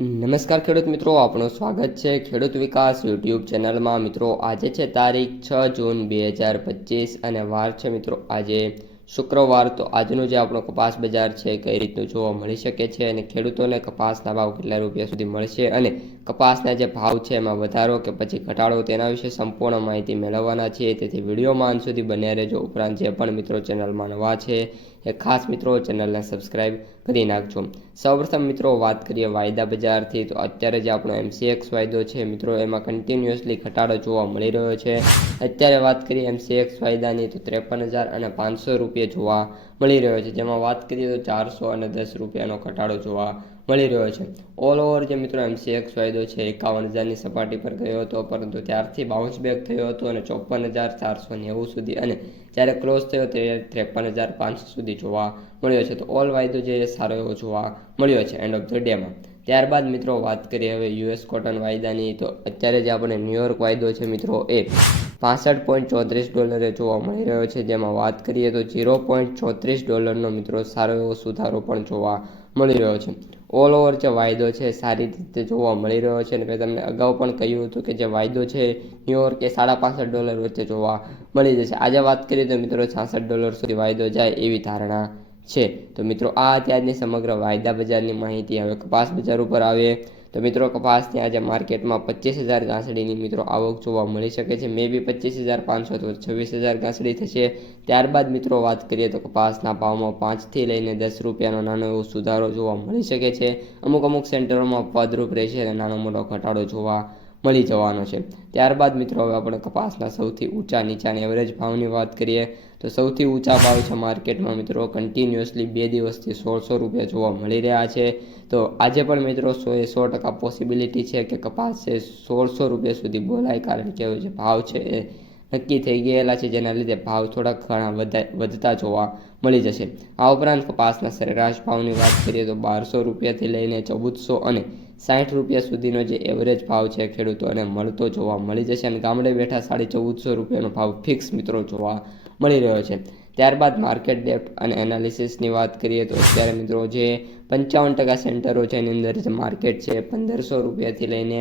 નમસ્કાર ખેડૂત મિત્રો, આપનું સ્વાગત છે ખેડૂત વિકાસ યુટ્યુબ ચેનલમાં. મિત્રો, આજે છે તારીખ છ જૂન બે હજાર પચીસ અને વાર છે મિત્રો, આજે શુક્રવાર તો આજનું જે આપણો કપાસ બજાર છે, કઈ રીતનું જોવા મળી શકે છે અને ખેડૂતોને કપાસના ભાવ કેટલા રૂપિયા સુધી મળશે અને કપાસના જે ભાવ છે એમાં વધારો કે પછી ઘટાડો તેના વિશે સંપૂર્ણ માહિતી મેળવવાના છીએ તેથી વિડીયોમાં અંત સુધી બન્યા રહેજો. ઉપરાંત જે પણ મિત્રો ચેનલમાં નવા છે, એ ખાસ મિત્રો ચેનલને સબસ્ક્રાઇબ કરી નાખજો. સૌપ્રથમ મિત્રો વાત કરીએ વાયદા બજારથી. તો અત્યારે જે આપણો એમસીએક્સ વાયદો છે, મિત્રો, એમાં કન્ટિન્યુઅસલી ઘટાડો જોવા મળી રહ્યો છે. અત્યારે વાત કરીએ એમસીએક્સ વાયદાની, તો ત્રેપન હજાર અને પાંચસો રૂપિયા જોવા મળી રહ્યો છે. જેમાં વાત કરીએ તો ચારસો અને દસ રૂપિયાનો ઘટાડો જોવા મળી રહ્યો છે. ઓલ ઓવર જે મિત્રો એમસીએક્સ વાયદો છે, એકાવન હજારની સપાટી પર ગયો હતો, પરંતુ ત્યારથી બાઉન્સ બેક થયો હતો અને ચોપન હજાર ચારસો નેવું સુધી અને જ્યારે ક્લોઝ થયો ત્યારે ત્રેપન હજાર પાંચસો સુધી જોવા મળ્યો છે. તો ઓલ વાયદો જે સારો એવો જોવા મળ્યો છે. એન્ડ ઓફ ધ ડેમાં ત્યારબાદ મિત્રો વાત કરીએ હવે યુએસ કોટન વાયદાની. તો અત્યારે જે આપણે ન્યુયોર્ક વાયદો છે મિત્રો, એ પાસઠ પોઈન્ટ ચોત્રીસ ડોલરે જોવા મળી રહ્યો છે. જેમાં વાત કરીએ તો ઝીરો પોઈન્ટ ચોત્રીસ ડોલરનો મિત્રો સારો એવો સુધારો પણ જોવા મળી રહ્યો છે. ઓલ ઓવર જે વાયદો છે સારી રીતે જોવા મળી રહ્યો છે. અને મેં તમને અગાઉ પણ કહ્યું હતું કે જે વાયદો છે ન્યુયોર્ક એ સાડા પાસઠ ડોલર વચ્ચે જોવા મળી જશે. આજે વાત કરીએ તો મિત્રો છાસઠ ડોલર સુધી વાયદો જાય એવી ધારણા છે. તો મિત્રો આ અત્યારની સમગ્ર વાયદા બજારની માહિતી. હવે કપાસ બજાર ઉપર આવે તો મિત્રો કપાસની આજે માર્કેટમાં પચીસ હજાર ઘાસડીની મિત્રો આવક જોવા મળી શકે છે. મે બી પચીસ હજાર પાંચસો તો છવ્વીસ હજાર ઘાસડી થશે. ત્યારબાદ મિત્રો, વાત કરીએ તો કપાસના ભાવમાં પાંચથી લઈને દસ રૂપિયાનો નાનો એવો સુધારો જોવા મળી શકે છે. અમુક અમુક સેન્ટરોમાં પદરૂપ રહેશે અને નાનો મોટો ઘટાડો જોવા મળી જવાનો છે. ત્યારબાદ મિત્રો હવે આપણે કપાસના સૌથી ઊંચા નીચાના એવરેજ ભાવની વાત કરીએ, તો સૌથી ઊંચા ભાવ છે માર્કેટમાં મિત્રો કન્ટિન્યુઅસલી બે દિવસથી સોળસો રૂપિયા જોવા મળી રહ્યા છે. તો આજે પણ મિત્રો સો એ સો ટકા પોસિબિલિટી છે કે કપાસ છે સોળસો રૂપિયા સુધી બોલાય, કારણ કે જે ભાવ છે એ નક્કી થઈ ગયેલા છે, જેના લીધે ભાવ થોડાક ઘણા વધતા જોવા મળી જશે. આ ઉપરાંત કપાસના સરેરાશ ભાવની વાત કરીએ તો બારસો રૂપિયાથી લઈને ચૌદસો અને સાઠ રૂપિયા સુધીનો જે એવરેજ ભાવ છે ખેડૂતોને મળતો જોવા મળી જશે અને ગામડે બેઠા સાડી ચૌદસો રૂપિયાનો ભાવ ફિક્સ મિત્રો જોવા મળી રહ્યો છે. ત્યારબાદ માર્કેટ ડેપ્થ અને એનાલિસિસની વાત કરીએ તો અત્યારે મિત્રો જે પંચાવન ટકા સેન્ટરો છે એની અંદર જે માર્કેટ છે પંદરસો રૂપિયાથી લઈને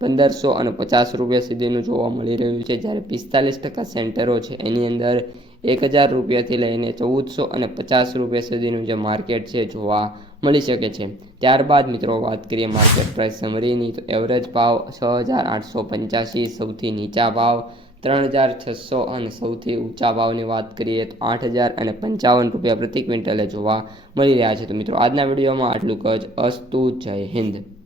પંદરસો અને પચાસ રૂપિયા સુધીનું જોવા મળી રહ્યું છે, જ્યારે પિસ્તાલીસ ટકા સેન્ટરો છે, એની અંદર એક હજાર રૂપિયાથી લઈને ચૌદસો અને પચાસ રૂપિયા સુધીનું જે માર્કેટ છે, જોવા મળી શકે છે. ત્યારબાદ મિત્રો વાત કરીએ માર્કેટ પ્રાઇસ સમરીની તો એવરેજ ભાવ છ હજાર આઠસો પંચ્યાસી, સૌથી નીચા ભાવ ત્રણ હજાર છસો અને સૌથી ઊંચા ભાવની વાત કરીએ તો આઠ હજાર અને પંચાવન રૂપિયા પ્રતિ ક્વિન્ટલે જોવા મળી રહ્યા છે. તો મિત્રો, આજના વિડીયોમાં આટલું જ. અસ્તુ, જય હિન્દ.